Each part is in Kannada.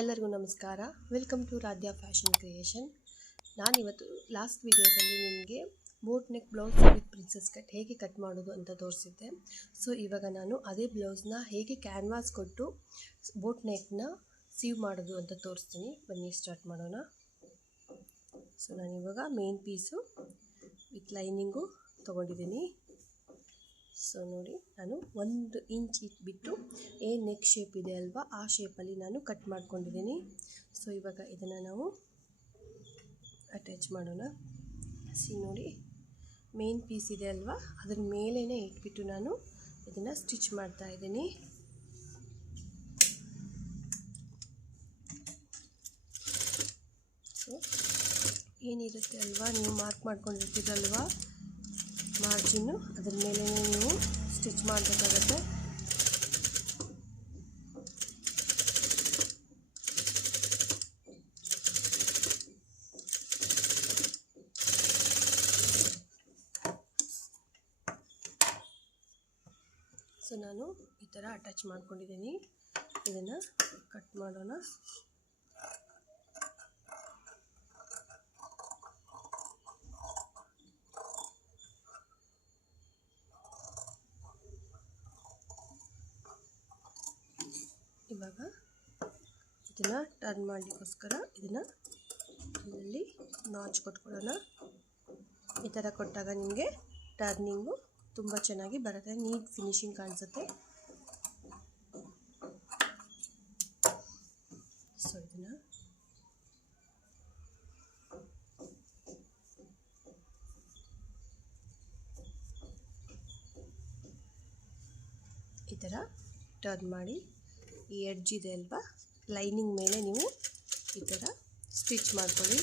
ಎಲ್ಲರಿಗೂ ನಮಸ್ಕಾರ. Welcome to Radhya fashion creation. ನಾನಿವತ್ತು ಲಾಸ್ಟ್ ವಿಡಿಯೋದಲ್ಲಿ ನಿಮಗೆ boat neck blouse with princess cut ಹೇಗೆ ಕಟ್ ಮಾಡೋದು ಅಂತ ತೋರಿಸಿದ್ದೆ. ಸೊ ಇವಾಗ ನಾನು ಅದೇ ಬ್ಲೌಸ್ನ ಹೇಗೆ ಕ್ಯಾನ್ವಾಸ್ ಕೊಟ್ಟು ಬೋಟ್ ನೆಕ್ನ ಸೀವ್ ಮಾಡೋದು ಅಂತ ತೋರಿಸ್ತೀನಿ. ಬನ್ನಿ ಸ್ಟಾರ್ಟ್ ಮಾಡೋಣ. ಸೊ ನಾನಿವಾಗ ಮೇನ್ ಪೀಸು ವಿತ್ ಲೈನಿಂಗು ತೊಗೊಂಡಿದ್ದೀನಿ. ಸೊ ನೋಡಿ, ನಾನು 1 ಇಂಚ್ ಇಟ್ಬಿಟ್ಟು ಏನು ನೆಕ್ ಶೇಪ್ ಇದೆ ಅಲ್ವಾ, ಆ ಶೇಪಲ್ಲಿ ನಾನು ಕಟ್ ಮಾಡ್ಕೊಂಡಿದ್ದೀನಿ. ಸೊ ಇವಾಗ ಇದನ್ನು ನಾವು ಅಟ್ಯಾಚ್ ಮಾಡೋಣ. ನೋಡಿ, ಮೇನ್ ಪೀಸ್ ಇದೆ ಅಲ್ವಾ, ಅದ್ರ ಮೇಲೇ ಇಟ್ಬಿಟ್ಟು ನಾನು ಇದನ್ನು ಸ್ಟಿಚ್ ಮಾಡ್ತಾ ಇದ್ದೀನಿ. ಸೊ ಏನಿರುತ್ತೆ ಅಲ್ವಾ, ನೀವು ಮಾರ್ಕ್ ಮಾಡ್ಕೊಂಡಿರ್ತೀರಲ್ವಾ ಮಾರ್ಜಿನ್ನು, ಅದ್ರ ಮೇಲೆ ನೀವು ಸ್ಟಿಚ್ ಮಾಡಬೇಕಾಗತ್ತೆ. ಸೊ ನಾನು ಈ ಥರ ಅಟ್ಯಾಚ್ ಮಾಡ್ಕೊಂಡಿದ್ದೀನಿ. ಇದನ್ನು ಕಟ್ ಮಾಡೋಣ. ಇವಾಗ ಇದನ್ನು ಟರ್ನ್ ಮಾಡಲಿಕ್ಕೋಸ್ಕರ ಇದನ್ನು ಅಲ್ಲಿ ನಾಚ್ ಕೊಟ್ಕೊಳ್ಳೋಣ. ಈ ಥರ ಕೊಟ್ಟಾಗ ನಿಮಗೆ ಟರ್ನಿಂಗು ತುಂಬ ಚೆನ್ನಾಗಿ ಬರುತ್ತೆ, ನೀಟ್ ಫಿನಿಶಿಂಗ್ ಕಾಣಿಸುತ್ತೆ. ಸೊ ಇದನ್ನು ಈ ಥರ ಟರ್ನ್ ಮಾಡಿ, ಈ ಎಡ್ಜ್ ಇದೆ ಅಲ್ವಾ, ಲೈನಿಂಗ್ ಮೇಲೆ ನೀವು ಈ ಥರ ಸ್ಟಿಚ್ ಮಾಡ್ಕೊಳ್ಳಿ.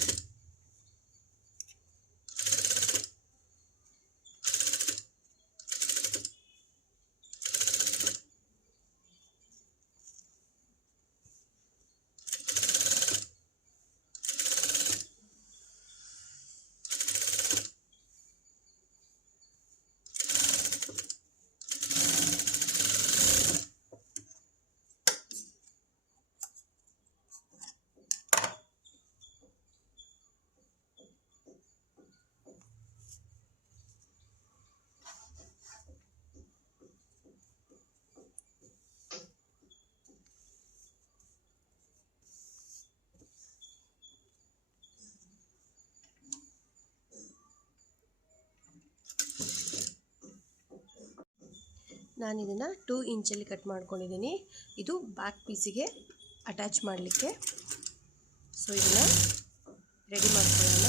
ನಾನು ಇದನ್ನು 2 ಇಂಚಲ್ಲಿ ಕಟ್ ಮಾಡ್ಕೊಂಡಿದ್ದೀನಿ. ಇದು ಬ್ಯಾಕ್ ಪೀಸಿಗೆ ಅಟ್ಯಾಚ್ ಮಾಡಲಿಕ್ಕೆ. ಸೊ ಇದನ್ನು ರೆಡಿ ಮಾಡ್ಕೊಳ್ಳೋಣ.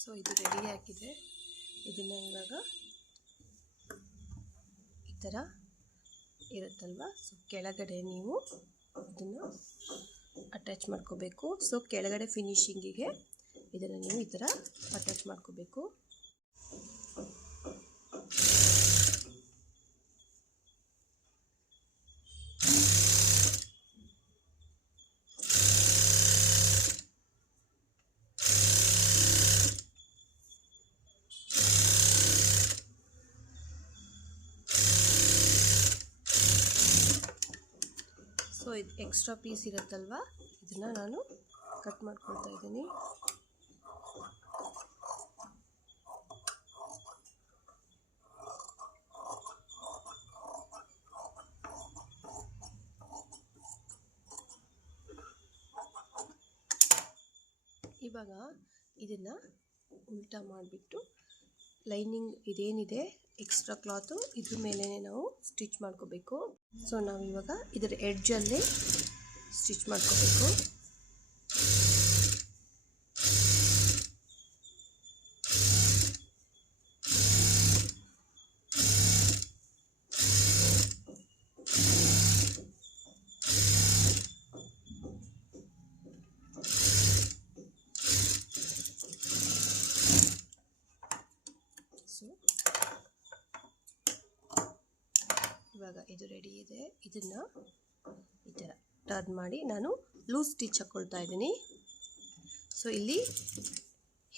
ಸೊ ಇದು ರೆಡಿ ಆಗಿದೆ. ಇದನ್ನು ಇವಾಗ ಈ ಥರ ಇರುತ್ತಲ್ವ, ಸೊ ಕೆಳಗಡೆ ನೀವು ಇದನ್ನು ಅಟ್ಯಾಚ್ ಮಾಡ್ಕೋಬೇಕು. ಸೊ ಕೆಳಗಡೆ ಫಿನಿಶಿಂಗಿಗೆ ಇದನ್ನು ನೀವು ಈ ಥರ ಅಟ್ಯಾಚ್ ಮಾಡ್ಕೋಬೇಕು. ಸೊ ಇದು ಎಕ್ಸ್ಟ್ರಾ ಪೀಸ್ ಇರುತ್ತಲ್ವ, ಇದನ್ನು ನಾನು ಕಟ್ ಮಾಡ್ಕೊಳ್ತಾ ಇದ್ದೀನಿ. ಇವಾಗ ಇದನ್ನು ಉಲ್ಟಾ ಮಾಡಿಬಿಟ್ಟು ಲೈನಿಂಗ್ ಇದೇನಿದೆ ಎಕ್ಸ್ಟ್ರಾ ಕ್ಲಾತು, ಇದ್ರ ಮೇಲೆ ನಾವು ಸ್ಟಿಚ್ ಮಾಡ್ಕೋಬೇಕು. ಸೊ ನಾವಿವಾಗ ಇದರ ಎಡ್ಜಲ್ಲಿ ಸ್ಟಿಚ್ ಮಾಡ್ಕೋಬೇಕು. ಇವಾಗ ಇದು ರೆಡಿ ಇದೆ. ಇದನ್ನು ಈ ಥರ ಟರ್ನ್ ಮಾಡಿ ನಾನು ಲೂಸ್ ಸ್ಟಿಚ್ ಹಾಕ್ಕೊಳ್ತಾ ಇದ್ದೀನಿ. ಸೊ ಇಲ್ಲಿ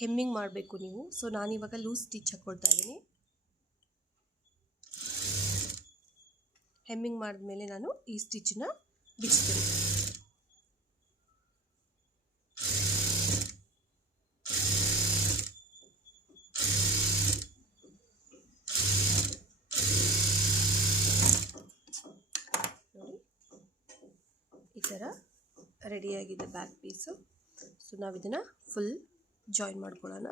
ಹೆಮ್ಮಿಂಗ್ ಮಾಡಬೇಕು ನೀವು. ಸೊ ನಾನಿವಾಗ ಲೂಸ್ ಸ್ಟಿಚ್ ಹಾಕ್ಕೊಳ್ತಾ ಇದ್ದೀನಿ. ಹೆಮ್ಮಿಂಗ್ ಮಾಡಿದ್ಮೇಲೆ ನಾನು ಈ ಸ್ಟಿಚ್ಚನ್ನ ಬಿಡಿಸ್ತೀನಿ. ನೋಡಿ ಈ ಥರ ರೆಡಿಯಾಗಿದೆ ಬ್ಯಾಕ್ ಪೀಸು. ಸೊ ನಾವು ಇದನ್ನು ಫುಲ್ ಜಾಯಿನ್ ಮಾಡ್ಕೊಳ್ಳೋಣ.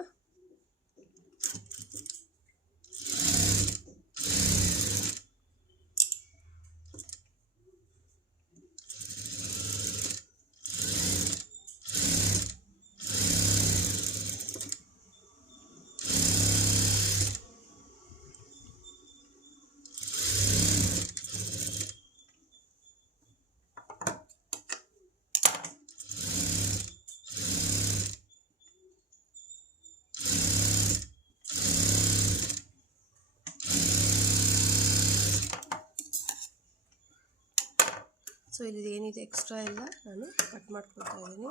ಸೊ ಇಲ್ಲಿ ಏನಿದೆ ಎಕ್ಸ್ಟ್ರಾ ಎಲ್ಲ ನಾನು ಕಟ್ ಮಾಡ್ಕೊಳ್ತಾ ಇದ್ದೀನಿ.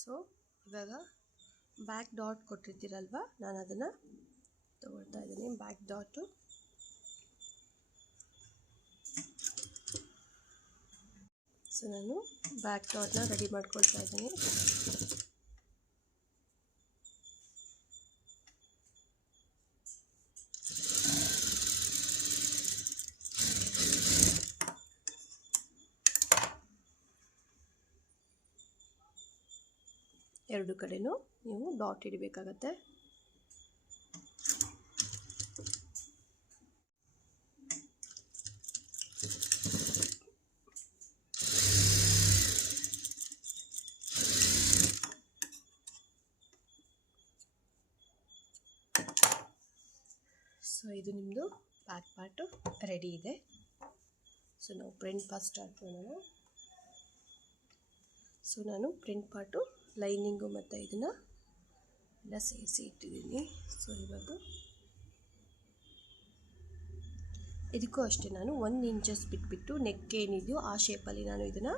ಸೊ ಇವಾಗ ಬ್ಯಾಕ್ ಡಾಟ್ ಕೊಟ್ಟಿರ್ತೀರಲ್ವ, ನಾನು ಅದನ್ನು ತಗೊಳ್ತಾ ಇದ್ದೀನಿ. ಬ್ಯಾಕ್ ಡಾಟು ಸೊ ನಾನು ಬ್ಯಾಕ್ ಡಾಟ್ನ ರೆಡಿ ಮಾಡ್ಕೊಳ್ತಾ ಇದ್ದೀನಿ. ಎರಡು ಕಡೆನೂ ನೀವು ಡಾಟ್ ಇಡಬೇಕಾಗತ್ತೆ. ಸೊ ಇದು ನಿಮ್ಮದು ಬ್ಯಾಕ್ ಪಾರ್ಟು ರೆಡಿ ಇದೆ. ಸೊ ನಾವು ಪ್ರಿಂಟ್ ಪಾರ್ಟ್ ಸ್ಟಾರ್ಟ್ ಮಾಡೋಣ. ಸೊ ನಾನು ಪ್ರಿಂಟ್ ಪಾರ್ಟು ಲೈನಿಂಗು ಮತ್ತು ಇದನ್ನು ಎಲ್ಲ ಸೇರಿಸಿ ಇಟ್ಟಿದ್ದೀನಿ. ಸೊ ಇವಾಗ ಇದಕ್ಕೂ ಅಷ್ಟೇ ನಾನು 1 ಇಂಚಸ್ ಬಿಟ್ಬಿಟ್ಟು ನೆಕ್ ಏನಿದೆಯೋ ಆ ಶೇಪಲ್ಲಿ ನಾನು ಇದನ್ನು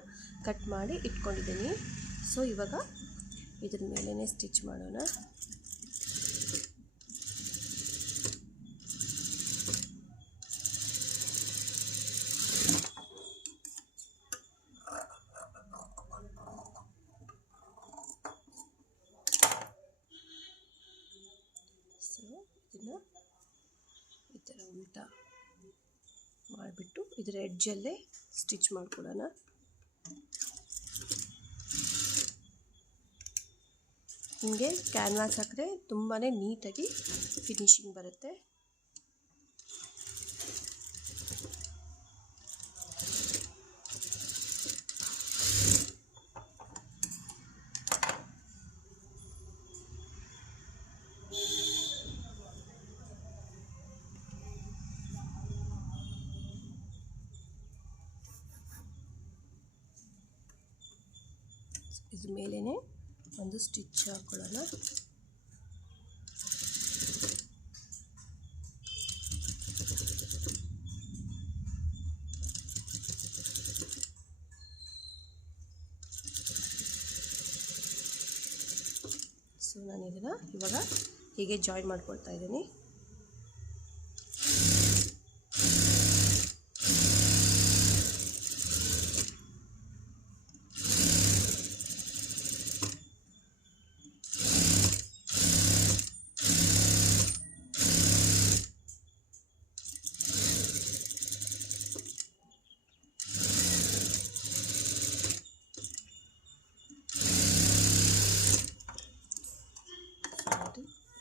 ಕಟ್ ಮಾಡಿ ಇಟ್ಕೊಂಡಿದ್ದೀನಿ. ಸೊ ಇವಾಗ ಇದ್ರ ಮೇಲೇ ಸ್ಟಿಚ್ ಮಾಡೋಣ. ಇದನ್ನು ಈ ಥರ ಉಲ್ಟಾ ಮಾಡಿಬಿಟ್ಟು ಇದರ ಎಡ್ಜಲ್ಲೇ ಸ್ಟಿಚ್ ಮಾಡ್ಕೊಳ್ಳೋಣ. ನಿಮಗೆ ಕ್ಯಾನ್ವಾಸ್ ಹಾಕಿದ್ರೆ ತುಂಬಾ ನೀಟಾಗಿ ಫಿನಿಶಿಂಗ್ ಬರುತ್ತೆ. ಇದ್ರ ಮೇಲೇ ಒಂದು ಸ್ಟಿಚ್ ಹಾಕೊಳ್ಳೋಣ. ಸೊ ನಾನು ಇದನ್ನು ಇವಾಗ ಹೀಗೆ ಜಾಯಿನ್ ಮಾಡ್ಕೊಳ್ತಾ ಇದ್ದೀನಿ.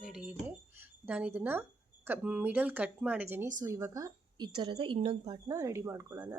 ರೆಡಿ ಇದೆ. ನಾನು ಇದನ್ನು ಮಿಡಲ್ ಕಟ್ ಮಾಡಿದ್ದೀನಿ. ಸೊ ಇವಾಗ ಈ ಥರದ ಇನ್ನೊಂದು ಪಾರ್ಟ್ನ ರೆಡಿ ಮಾಡ್ಕೊಳ್ಳೋಣ.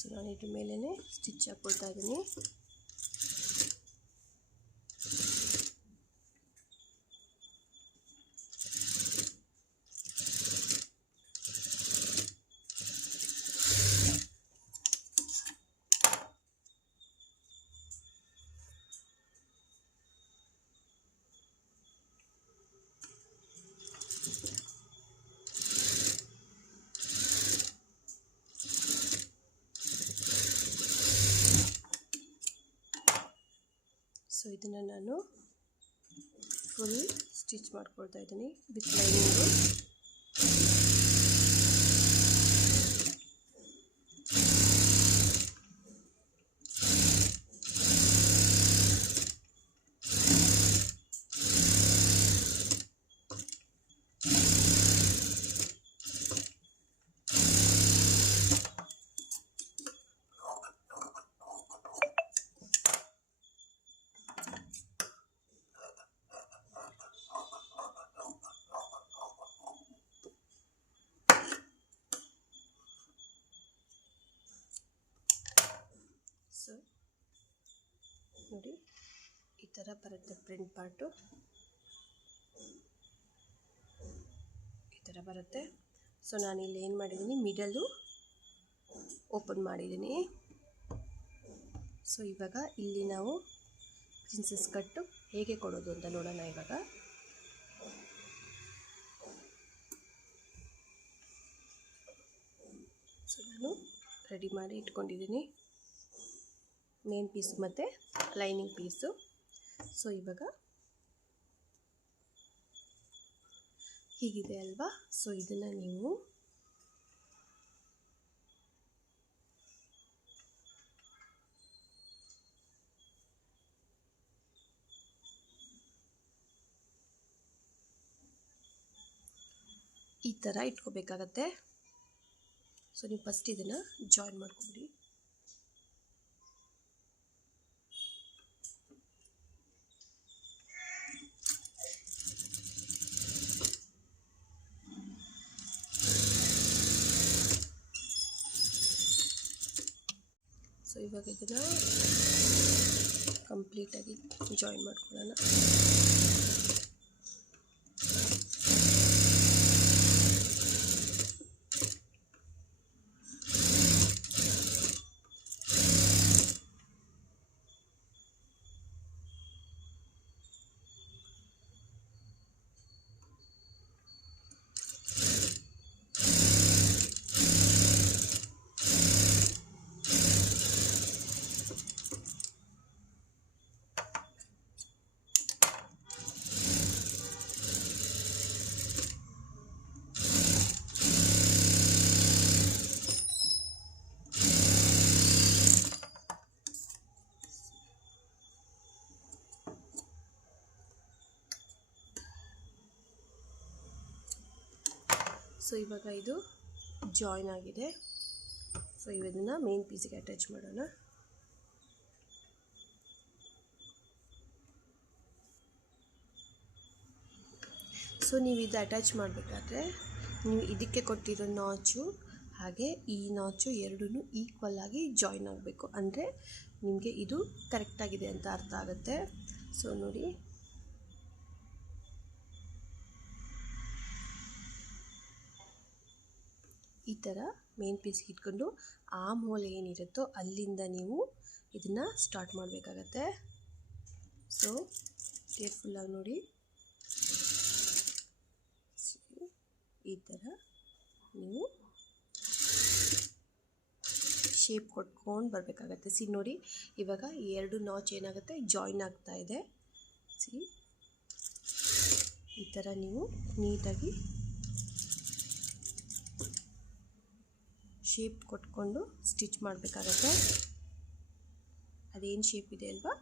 ಸೊ ನಾನು ಇದ್ರ ಮೇಲೇ ಸ್ಟಿಚ್ ಹಾಕ್ಕೊಳ್ತಾ ಇದ್ದೀನಿ. ಸೊ ಇದನ್ನು ನಾನು ಫುಲ್ ಸ್ಟಿಚ್ ಮಾಡ್ಕೊಳ್ತಾ ಇದ್ದೀನಿ ವಿತ್ ಲೈನಿಂಗು. ಸೊ ನೋಡಿ ಈ ಥರ ಬರುತ್ತೆ ಫ್ರಂಟ್ ಪಾರ್ಟು, ಈ ಥರ ಬರುತ್ತೆ. ಸೊ ನಾನಿಲ್ಲಿ ಏನು ಮಾಡಿದ್ದೀನಿ, ಮಿಡಲು ಓಪನ್ ಮಾಡಿದ್ದೀನಿ. ಸೊ ಇವಾಗ ಇಲ್ಲಿ ನಾವು ಪ್ರಿನ್ಸೆಸ್ ಕಟ್ಟು ಹೇಗೆ ಕೊಡೋದು ಅಂತ ನೋಡೋಣ. ಇವಾಗ ಸೊ ನಾನು ರೆಡಿ ಮಾಡಿ ಇಟ್ಕೊಂಡಿದ್ದೀನಿ ಮೇನ್ ಪೀಸು ಮತ್ತು ಲೈನಿಂಗ್ ಪೀಸು. ಸೊ ಇವಾಗ ಹೀಗಿದೆ ಅಲ್ವಾ. ಸೊ ಇದನ್ನು ನೀವು ಈ ಥರ ಇಟ್ಕೋಬೇಕಾಗತ್ತೆ. ಸೊ ನೀವು ಫಸ್ಟ್ ಇದನ್ನು ಜಾಯಿನ್ ಮಾಡ್ಕೊಬಿಡಿ. ಸೊ ಇವಾಗ ಇದನ್ನು ಕಂಪ್ಲೀಟಾಗಿ ಜಾಯಿನ್ ಮಾಡ್ಕೊಳ್ಳೋಣ. ಸೊ ಇವಾಗ ಇದು ಜಾಯಿನ್ ಆಗಿದೆ. ಸೊ ಇದನ್ನು ಮೇನ್ ಪೀಸಿಗೆ ಅಟ್ಯಾಚ್ ಮಾಡೋಣ. ಸೊ ನೀವು ಇದು ಅಟ್ಯಾಚ್ ಮಾಡಬೇಕಾದ್ರೆ ನೀವು ಇದಕ್ಕೆ ಕೊಟ್ಟಿರೋ ನಾಚು ಹಾಗೆ ಈ ನಾಚು ಎರಡೂ ಈಕ್ವಲ್ ಆಗಿ ಜಾಯಿನ್ ಆಗಬೇಕು, ಅಂದರೆ ನಿಮಗೆ ಇದು ಕರೆಕ್ಟಾಗಿದೆ ಅಂತ ಅರ್ಥ ಆಗುತ್ತೆ. ಸೊ ನೋಡಿ, ಈ ಥರ ಮೇನ್ ಪೀಸ್ಗೆ ಇಟ್ಕೊಂಡು ಆ ಮೂಲೆ ಏನಿರುತ್ತೋ ಅಲ್ಲಿಂದ ನೀವು ಇದನ್ನು ಸ್ಟಾರ್ಟ್ ಮಾಡಬೇಕಾಗತ್ತೆ. ಸೊ ಕೇರ್ಫುಲ್ಲಾಗಿ ನೋಡಿ, ಈ ಥರ ನೀವು ಶೇಪ್ ಕೊಟ್ಕೊಂಡು ಬರಬೇಕಾಗತ್ತೆ. ಸಿ ನೋಡಿ, ಇವಾಗ ಈ ಎರಡು ನಾಚ್ ಏನಾಗುತ್ತೆ, ಜಾಯಿನ್ ಆಗ್ತಾ ಇದೆ. ಸಿ ಈ ಥರ ನೀವು ನೀಟಾಗಿ ಶೇಪ್ ಕೊಟ್ಕೊಂಡು ಸ್ಟಿಚ್ ಮಾಡಬೇಕಾಗತ್ತೆ. ಅದೇನು ಶೇಪ್ ಇದೆ ಅಲ್ವಾ,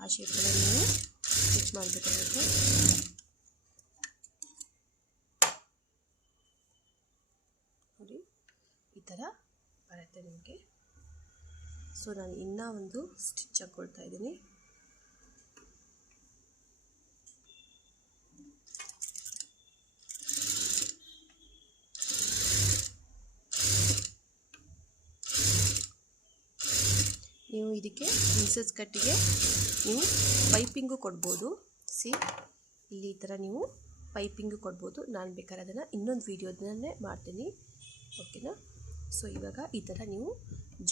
ಆ ಶೇಪನ್ನು ನೀವು ಸ್ಟಿಚ್ ಮಾಡಬೇಕಾಗತ್ತೆ. ನೋಡಿ, ಈ ಥರ ಬರುತ್ತೆ ನಿಮಗೆ. ಸೊ ನಾನು ಇನ್ನೂ ಒಂದು ಸ್ಟಿಚ್ ಹಾಕ್ಕೊಳ್ತಾ ಇದ್ದೀನಿ. ನೀವು ಇದಕ್ಕೆ ಪ್ರಿನ್ಸೆಸ್ ಕಟ್ಟಿಗೆ ನೀವು ಪೈಪಿಂಗು ಕೊಡ್ಬೋದು. ಇಲ್ಲಿ ಈ ಥರ ನೀವು ಪೈಪಿಂಗು ಕೊಡ್ಬೋದು. ನಾನು ಬೇಕಾದ್ರೆ ಅದನ್ನು ಇನ್ನೊಂದು ವೀಡಿಯೋದನ್ನೇ ಮಾಡ್ತೀನಿ, ಓಕೆನಾ. ಸೊ ಇವಾಗ ಈ ಥರ ನೀವು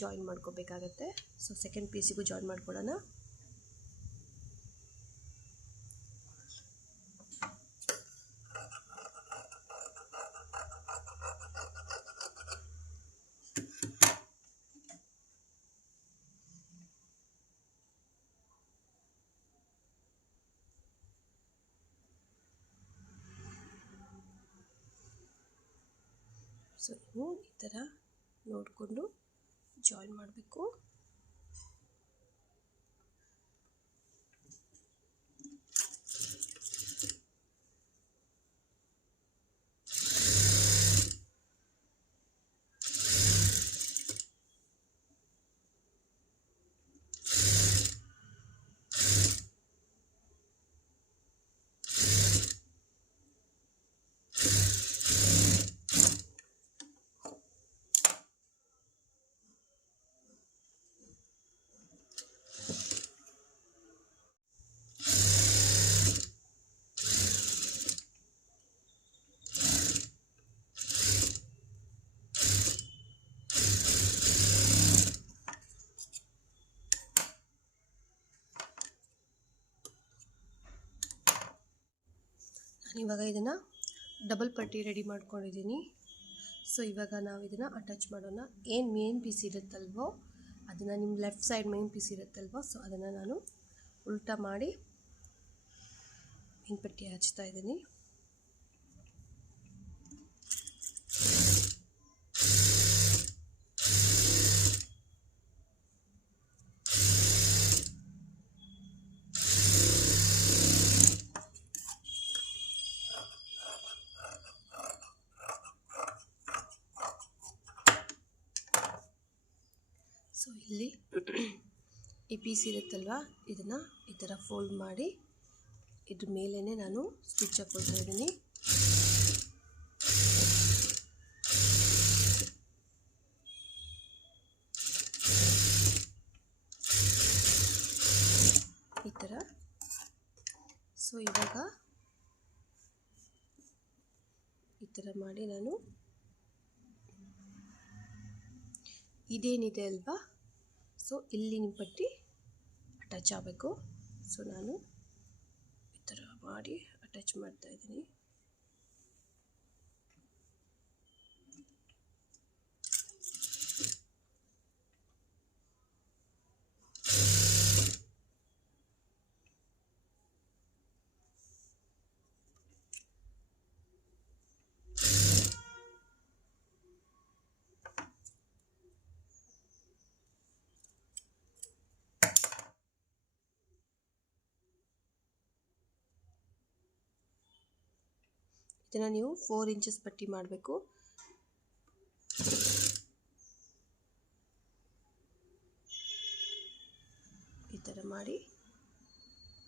ಜಾಯಿನ್ ಮಾಡ್ಕೋಬೇಕಾಗತ್ತೆ. ಸೊ ಸೆಕೆಂಡ್ ಪೀಸಿಗೂ ಜಾಯಿನ್ ಮಾಡ್ಕೊಳ್ಳೋಣ. ಸೊ ನೀವು ಈ ಥರ ನೋಡಿಕೊಂಡು ಜಾಯಿನ್ ಮಾಡಬೇಕು. ಇವಾಗ ಇದನ್ನು ಡಬಲ್ ಪಟ್ಟಿ ರೆಡಿ ಮಾಡ್ಕೊಂಡಿದ್ದೀನಿ. ಸೊ ಇವಾಗ ನಾವು ಇದನ್ನು ಅಟ್ಯಾಚ್ ಮಾಡೋಣ. ಏನು ಮೇನ್ ಪೀಸ್ ಇರುತ್ತಲ್ವೋ ಅದನ್ನು, ನಿಮ್ಮ ಲೆಫ್ಟ್ ಸೈಡ್ ಮೇನ್ ಪೀಸ್ ಇರುತ್ತಲ್ವೋ, ಸೊ ಅದನ್ನು ನಾನು ಉಲ್ಟಾ ಮಾಡಿ ಮೇನ್ ಪಟ್ಟಿ ಹಚ್ತಾ ಇದ್ದೀನಿ. ಸೊ ಇಲ್ಲಿ ಈ ಪೀಸ್ ಇರುತ್ತಲ್ವ, ಇದನ್ನು ಈ ಥರ ಫೋಲ್ಡ್ ಮಾಡಿ ಇದ್ರ ಮೇಲೇ ನಾನು ಸ್ಟಿಚ್ ಹಾಕ್ಕೊಳ್ತಾ ಇದ್ದೀನಿ. ಈ ಥರ. ಸೊ ಇವಾಗ ಈ ಥರ ಮಾಡಿ ನಾನು ಇದೇನಿದೆ ಅಲ್ವಾ, ಸೊ ಇಲ್ಲಿ ನಿಮ್ಮ ಪಟ್ಟಿ ಅಟ್ಯಾಚ್ ಆಗಬೇಕು. ಸೊ ನಾನು ಈ ಥರ ಮಾಡಿ ಅಟ್ಯಾಚ್ ಮಾಡ್ತಾ ಇದ್ದೀನಿ. ಇದನ್ನು ನೀವು 4 ಇಂಚಸ್ ಪಟ್ಟಿ ಮಾಡಬೇಕು. ಈ ಥರ ಮಾಡಿ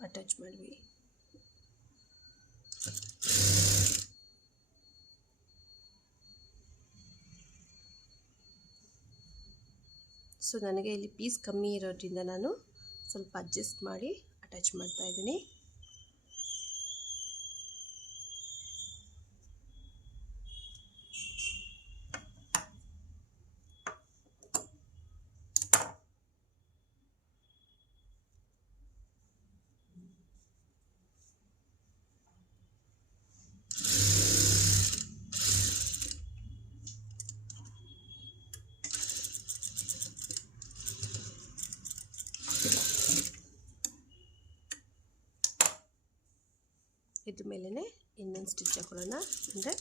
ಅಟ್ಯಾಚ್ ಮಾಡಿ. ಸೊ ನನಗೆ ಇಲ್ಲಿ ಪೀಸ್ ಕಮ್ಮಿ ಇರೋದ್ರಿಂದ ನಾನು ಸ್ವಲ್ಪ ಅಡ್ಜಸ್ಟ್ ಮಾಡಿ ಅಟ್ಯಾಚ್ ಮಾಡ್ತಾ ಇದ್ದೀನಿ. ಇದ್ರ ಮೇಲೇ ಇನ್ನೊಂದು ಸ್ಟಿಚ್ ಹಾಕೊಳ್ಳೋಣ. ಅಂದರೆ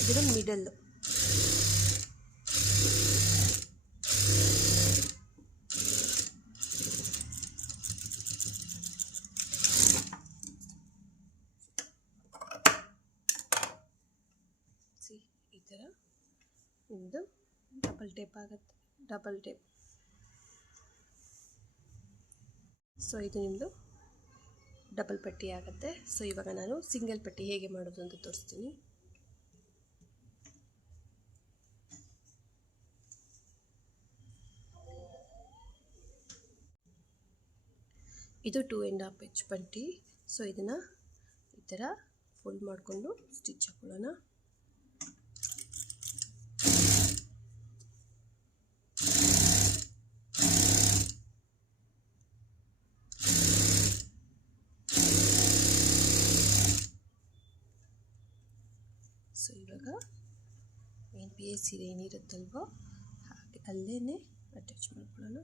ಇದರ ಮಿಡಲ್ಲು. ಈ ಥರ ನಿಮ್ಮದು ಡಬಲ್ ಟೇಪ್ ಆಗುತ್ತೆ, ಡಬಲ್ ಟೇಪ್. ಸೊ ಇದು ನಿಮ್ಮದು ಡಬಲ್ ಪಟ್ಟಿ ಆಗುತ್ತೆ. ಸೊ ಇವಾಗ ನಾನು ಸಿಂಗಲ್ ಪಟ್ಟಿ ಹೇಗೆ ಮಾಡೋದು ಅಂತ ತೋರಿಸ್ತೀನಿ. ಇದು 2.5 ಇಂಚ್ ಪಟ್ಟಿ. ಸೊ ಇದನ್ನು ಈ ಥರ ಫೋಲ್ಡ್ ಮಾಡಿಕೊಂಡು ಸ್ಟಿಚ್ ಹಾಕೊಳ್ಳೋಣ. ಸೊ ಇವಾಗ ಮೇನ್ ಪೀಸ್ ಸೀರೆ ಏನಿರುತ್ತಲ್ವೋ ಹಾಗೆ ಅಲ್ಲೇ ಅಟ್ಯಾಚ್ ಮಾಡ್ಕೊಳ್ಳೋಣ.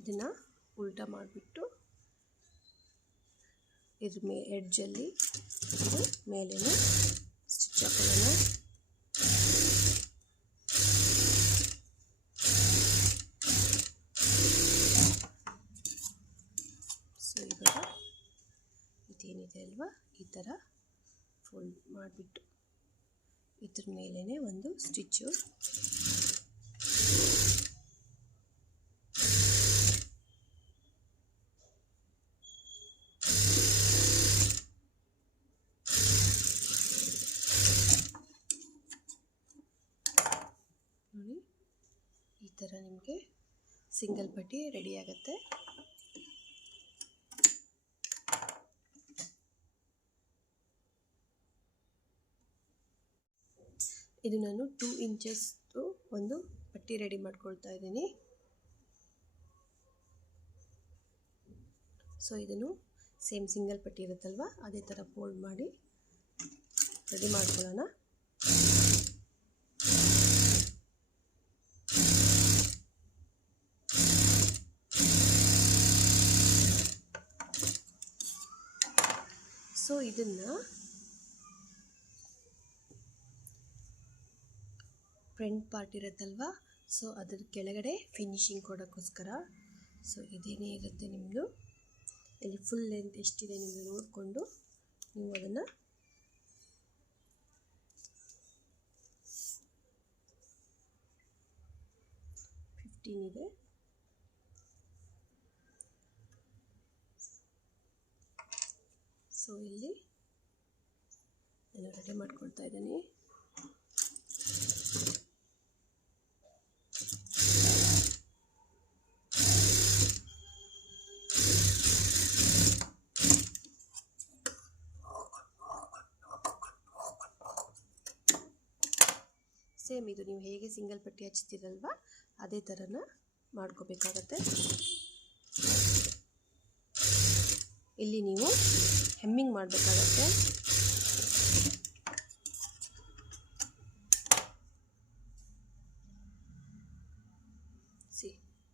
ಇದನ್ನು ಉಲ್ಟಾ ಮಾಡಿಬಿಟ್ಟು ಇದ್ರ ಎಡ್ಜಲ್ಲಿ ಇದು ಮೇಲೆ ಸ್ಟಿಚ್ ಹಾಕೊಳ್ಳೋಣ. ಸೊ ಇವಾಗ ಇದೇನಿದೆ ಅಲ್ವಾ ಈ ಥರ ಫೋಲ್ಡ್ ಮಾಡಿಬಿಟ್ಟು ಇದ್ರ ಮೇಲೇ ಒಂದು ಸ್ಟಿಚ್ಚು. ನೋಡಿ ಈ ಥರ ನಿಮಗೆ ಸಿಂಗಲ್ ಪಟ್ಟಿ ರೆಡಿ ಆಗುತ್ತೆ. ಇದು ನಾನು 2 ಇಂಚಸ್ದು ಒಂದು ಪಟ್ಟಿ ರೆಡಿ ಮಾಡ್ಕೊಳ್ತಾ ಇದ್ದೀನಿ. ಸೊ ಇದನ್ನು ಸೇಮ್ ಸಿಂಗಲ್ ಪಟ್ಟಿ ಇರುತ್ತಲ್ವ ಅದೇ ಥರ ಫೋಲ್ಡ್ ಮಾಡಿ ರೆಡಿ ಮಾಡ್ಕೊಳ್ಳೋಣ. ಸೊ ಇದನ್ನು ಫ್ರಂಟ್ ಪಾರ್ಟ್ ಇರುತ್ತಲ್ವ ಸೊ ಅದ್ರ ಕೆಳಗಡೆ ಫಿನಿಶಿಂಗ್ ಕೊಡೋಕ್ಕೋಸ್ಕರ ಸೊ ಇದೇನೇ ಇರುತ್ತೆ ನಿಮ್ಮದು. ಇಲ್ಲಿ ಫುಲ್ ಲೆಂತ್ ಎಷ್ಟಿದೆ ನಿಮಗೆ ನೋಡಿಕೊಂಡು ನೀವು ಅದನ್ನು ಇದೆ. ಸೊ ಇಲ್ಲಿ ನಾನು ರೆಡಿ ಮಾಡ್ಕೊಳ್ತಾ ಇದ್ದೀನಿ. ಸೇಮ್ ಇದು ನೀವು ಹೇಗೆ ಸಿಂಗಲ್ ಪಟ್ಟಿ ಹಚ್ತೀರಲ್ವ ಅದೇ ಥರನ ಮಾಡ್ಕೋಬೇಕಾಗತ್ತೆ. ಇಲ್ಲಿ ನೀವು ಹೆಮ್ಮಿಂಗ್ ಮಾಡಬೇಕಾಗತ್ತೆ.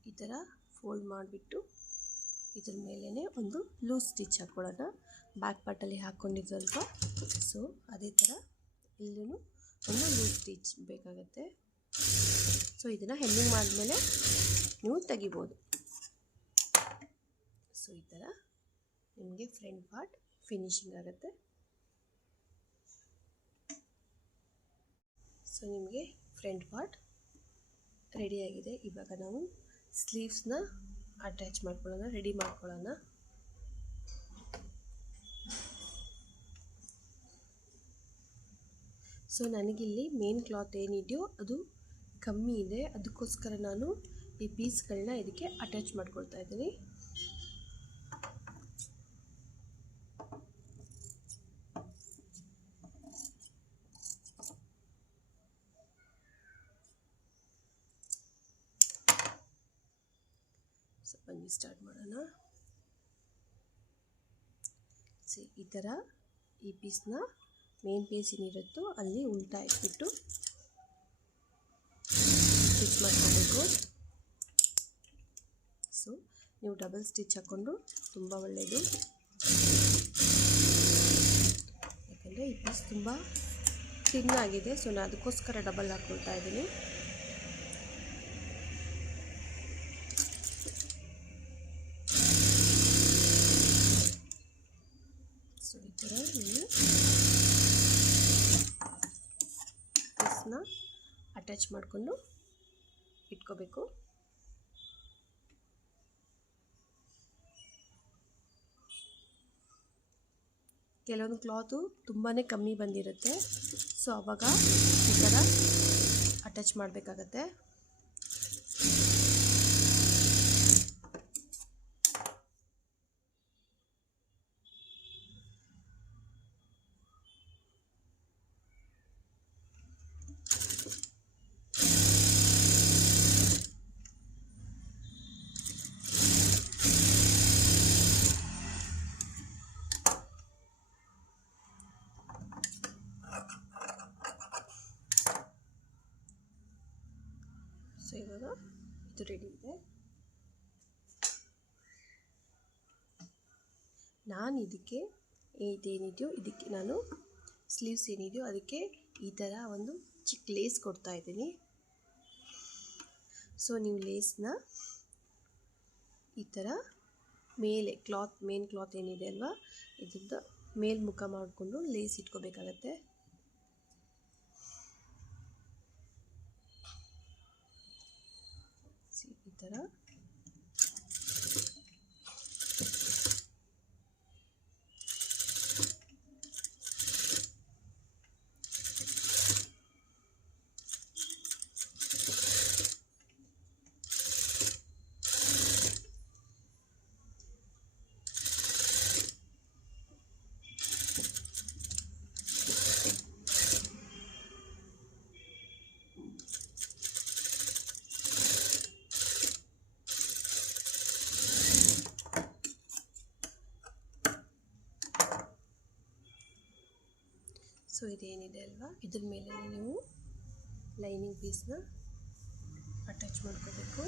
ಈ ಥರ ಫೋಲ್ಡ್ ಮಾಡಿಬಿಟ್ಟು ಇದ್ರ ಮೇಲೇ ಒಂದು ಲೂಸ್ ಸ್ಟಿಚ್ ಹಾಕ್ಕೊಳ್ಳೋಣ. ಬ್ಯಾಕ್ ಪಾರ್ಟಲ್ಲಿ ಹಾಕ್ಕೊಂಡಿದ್ರಲ್ವ ಸೊ ಅದೇ ಥರ ಇಲ್ಲೂ ಒಂದು ಲೂಸ್ ಸ್ಟಿಚ್ ಬೇಕಾಗುತ್ತೆ. ಸೊ ಇದನ್ನು ಹೆಮ್ಮಿಂಗ್ ಮಾಡಿದ್ಮೇಲೆ ನೀವು ತೆಗಿಬೋದು. ಸೊ ಈ ಥರ ನಿಮಗೆ ಫ್ರಂಟ್ ಪಾರ್ಟ್ ಫಿನಿಶಿಂಗ್ ಆಗುತ್ತೆ. ಸೊ ನಿಮಗೆ ಫ್ರಂಟ್ ಪಾರ್ಟ್ ರೆಡಿಯಾಗಿದೆ. ಇವಾಗ ನಾವು ಸ್ಲೀವ್ಸ್ನ ಅಟ್ಯಾಚ್ ಮಾಡ್ಕೊಳ್ಳೋಣ, ರೆಡಿ ಮಾಡ್ಕೊಳ್ಳೋಣ. ಸೊ ನನಗಿಲ್ಲಿ ಮೇನ್ ಕ್ಲಾತ್ ಏನಿದೆಯೋ ಅದು ಕಮ್ಮಿ ಇದೆ, ಅದಕ್ಕೋಸ್ಕರ ನಾನು ಈ ಪೀಸ್ಗಳನ್ನ ಇದಕ್ಕೆ ಅಟ್ಯಾಚ್ ಮಾಡ್ಕೊಳ್ತಾ ಇದ್ದೀನಿ. ಸೊ ಬನ್ನಿ ಸ್ಟಾರ್ಟ್ ಮಾಡೋಣ. ಈ ಥರ ಈ ಪೀಸ್ನ ಮೇನ್ ಪೀಸ್ ಏನಿರುತ್ತೋ ಅಲ್ಲಿ ಉಲ್ಟಾ ಇಟ್ಬಿಟ್ಟು ಸ್ಟಿಚ್ ಮಾಡ್ಕೋಬೇಕು. ಸೊ ನೀವು ಡಬಲ್ ಸ್ಟಿಚ್ ಹಾಕ್ಕೊಂಡು ತುಂಬ ಒಳ್ಳೆಯದು, ಯಾಕಂದರೆ ಈ ಪೀಸ್ ತುಂಬ ತಿನ್ನಾಗಿದೆ. ಸೊ ನಾನು ಅದಕ್ಕೋಸ್ಕರ ಡಬಲ್ ಹಾಕ್ಕೊಳ್ತಾ ಇದ್ದೀನಿ. ಸೊ ಈ ಥರ ನೀವು ಪೀಸ್ನ ಅಟ್ಯಾಚ್ ಮಾಡಿಕೊಂಡು ಇಟ್ಕೋಬೇಕು. ಕೆಲವೊಂದು ಕ್ಲಾತು ತುಂಬಾ ಕಮ್ಮಿ ಬಂದಿರುತ್ತೆ. ಸೊ ಆವಾಗ ಈ ಥರ ಅಟ್ಯಾಚ್ ಮಾಡಬೇಕಾಗತ್ತೆ. ಸೊ ಇವಾಗ ಇದು ರೆಡಿ ಇದೆ. ನಾನು ಇದಕ್ಕೆ ಇದೇನಿದೆಯೋ ಇದಕ್ಕೆ ನಾನು ಸ್ಲೀವ್ಸ್ ಏನಿದೆಯೋ ಅದಕ್ಕೆ ಈ ಥರ ಒಂದು ಚಿಕ್ಕ ಲೇಸ್ ಕೊಡ್ತಾ ಇದ್ದೀನಿ. ಸೊ ನೀವು ಲೇಸ್ನ ಈ ಥರ ಮೇಲೆ ಮೇನ್ ಕ್ಲಾತ್ ಏನಿದೆ ಅಲ್ವಾ ಇದ್ರದ್ದು ಮೇಲ್ಮುಖ ಮಾಡಿಕೊಂಡು ಲೇಸ್ ಇಟ್ಕೋಬೇಕಾಗತ್ತೆ. ಈ ಥರ ಸೊ ಇದೇನಿದೆ ಅಲ್ವಾ ಇದ್ರ ಮೇಲೆ ನೀವು ಲೈನಿಂಗ್ ಪೀಸ್ನ ಅಟ್ಯಾಚ್ ಮಾಡ್ಕೋಬೇಕು.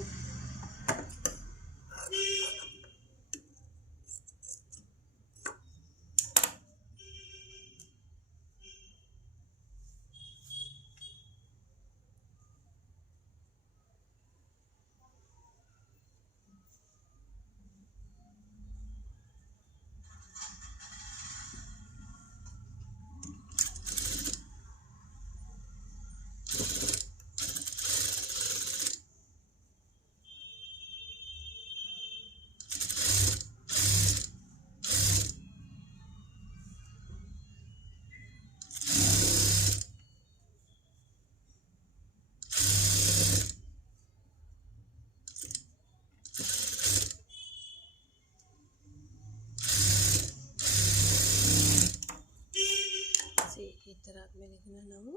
ಈ ಥರ ಆದಮೇಲೆ ಇದನ್ನು ನಾವು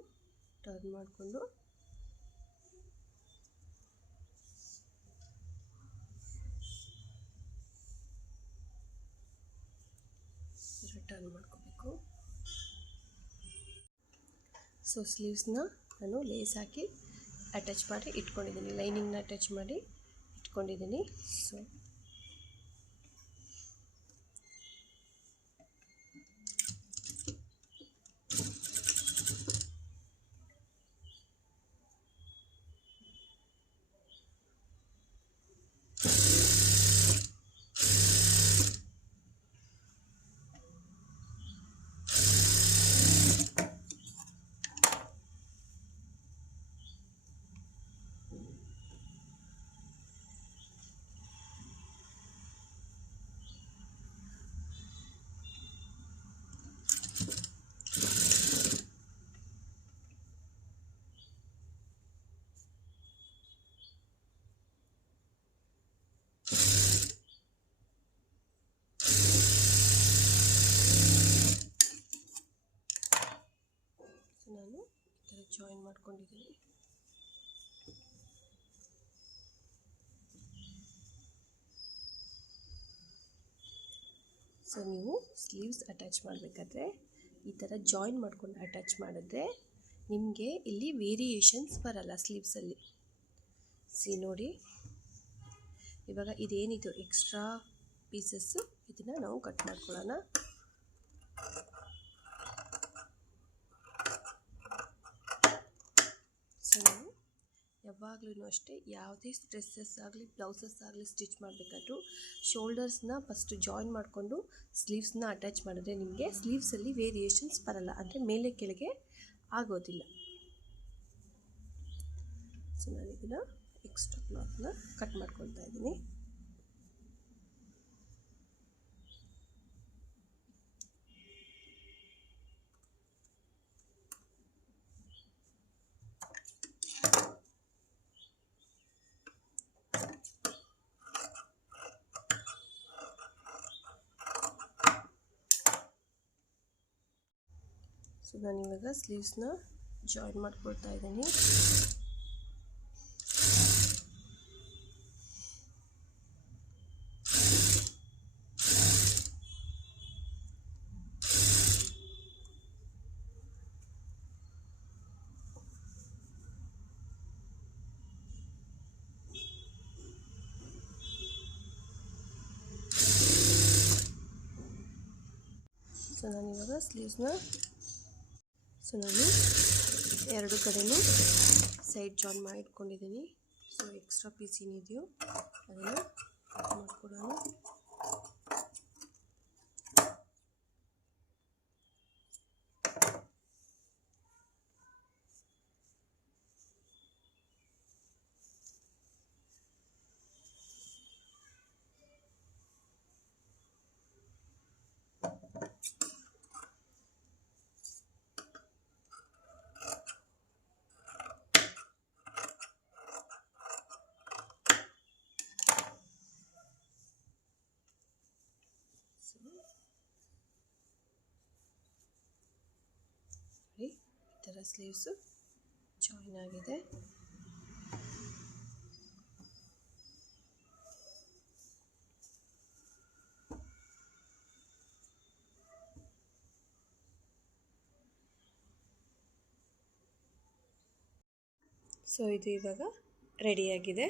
ಟರ್ನ್ ಮಾಡಿಕೊಂಡು ಟರ್ನ್ ಮಾಡ್ಕೋಬೇಕು. ಸೊ ಸ್ಲೀವ್ಸ್ನ ನಾನು ಲೇಸ್ ಹಾಕಿ ಅಟ್ಯಾಚ್ ಮಾಡಿ ಇಟ್ಕೊಂಡಿದ್ದೀನಿ, ಲೈನಿಂಗ್ನ ಅಟ್ಯಾಚ್ ಮಾಡಿ ಇಟ್ಕೊಂಡಿದ್ದೀನಿ. ಸೊ ನಾನು ಈ ಥರ ಜಾಯಿನ್ ಮಾಡ್ಕೊಂಡಿದ್ದೀನಿ. ಸೊ ನೀವು ಸ್ಲೀವ್ಸ್ ಅಟ್ಯಾಚ್ ಮಾಡಬೇಕಾದ್ರೆ ಈ ಥರ ಜಾಯಿನ್ ಮಾಡ್ಕೊಂಡು ಅಟ್ಯಾಚ್ ಮಾಡಿದ್ರೆ ನಿಮಗೆ ಇಲ್ಲಿ ವೇರಿಯೇಷನ್ಸ್ ಬರಲ್ಲ ಸ್ಲೀವ್ಸಲ್ಲಿ. ನೋಡಿ ಇವಾಗ ಇದೇನಿದು ಎಕ್ಸ್ಟ್ರಾ ಪೀಸಸ್ಸು ಇದನ್ನು ನಾವು ಕಟ್ ಮಾಡ್ಕೊಳ್ಳೋಣ. ಸೊ ನಾವು ಯಾವಾಗಲೂ ಅಷ್ಟೇ ಯಾವುದೇ ಡ್ರೆಸ್ಸಸ್ ಆಗಲಿ ಬ್ಲೌಸಸ್ ಆಗಲಿ ಸ್ಟಿಚ್ ಮಾಡಬೇಕಾದ್ರೂ ಶೋಲ್ಡರ್ಸ್ನ ಫಸ್ಟು ಜಾಯಿನ್ ಮಾಡಿಕೊಂಡು ಸ್ಲೀವ್ಸ್ನ ಅಟ್ಯಾಚ್ ಮಾಡಿದ್ರೆ ನಿಮಗೆ ಸ್ಲೀವ್ಸಲ್ಲಿ ವೇರಿಯೇಷನ್ಸ್ ಬರಲ್ಲ, ಅಂದರೆ ಮೇಲೆ ಕೆಳಗೆ ಆಗೋದಿಲ್ಲ. ಸೊ ನಾನು ಇದನ್ನು ಎಕ್ಸ್ಟ್ರಾ ಕ್ಲಾತ್ನ ಕಟ್ ಮಾಡ್ಕೊಳ್ತಾ ಇದ್ದೀನಿ. ಸೊ ನಾನು ಇವಾಗ ಸ್ಲೀವ್ಸ್ನ ಜಾಯಿನ್ ಮಾಡ್ಕೊಳ್ತಾ ಇದ್ದೀನಿ. ಸೊ ನಾನಿವಾಗ ಸ್ಲೀವ್ಸ್ನ ನಾನು ಎರಡು ಕಡೆಯೂ ಸೈಡ್ ಜಾಯಿನ್ ಮಾಡಿ ಇಟ್ಕೊಂಡಿದ್ದೀನಿ. ಸೊ ಎಕ್ಸ್ಟ್ರಾ ಪೀಸ್ ಏನಿದೆಯೋ ಅದನ್ನು ಕಟ್ ಮಾಡ್ಕೊಡೋಣ. ಈ ಥರ ಸ್ಲೀವ್ಸು ಜಾಯಿನ್ ಆಗಿದೆ. ಸೊ ಇದು ಇವಾಗ ರೆಡಿಯಾಗಿದೆ.